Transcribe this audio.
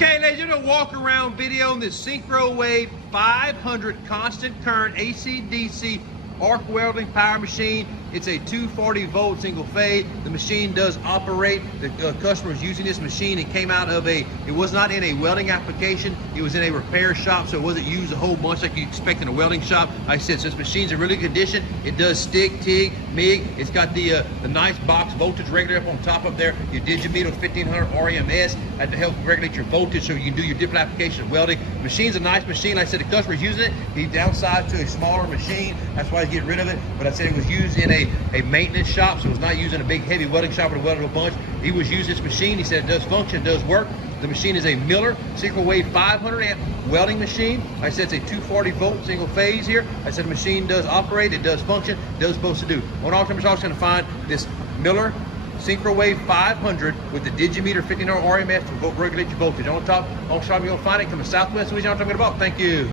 Okay, ladies, you're gonna walk around video on this SYNCROWAVE 500 constant current AC/DC arc welding power machine. It's a 240 volt single phase. The machine does operate. The customer is using this machine. It came out of it was not in a welding application. It was in a repair shop, so it wasn't used a whole bunch like you expect in a welding shop. Like I said, so this machine's in really good condition. It does stick, TIG, MIG. It's got the nice box voltage regulator up on top of there. Your DIGI-METER with 1500 RAMS to help regulate your voltage so you can do your different applications of welding. The machine's a nice machine. Like I said, the customer's using it. He downsized to a smaller machine. That's why he's getting rid of it. But I said it was used in a maintenance shop, so it was not used in a big heavy welding shop where it welded a bunch. He was using this machine. He said it does function, it does work. The machine is a Miller SYNCROWAVE 500 amp welding machine. I said it's a 240 volt single phase here. I said the machine does operate, it does function, it does supposed to do. On our terms, you're also going to find this Miller SYNCROWAVE 500 with the DIGI-METER 1500 RMS to regulate your voltage. On top, on shop, you're going to find it coming Southwest Louisiana. I'm talking about. Thank you.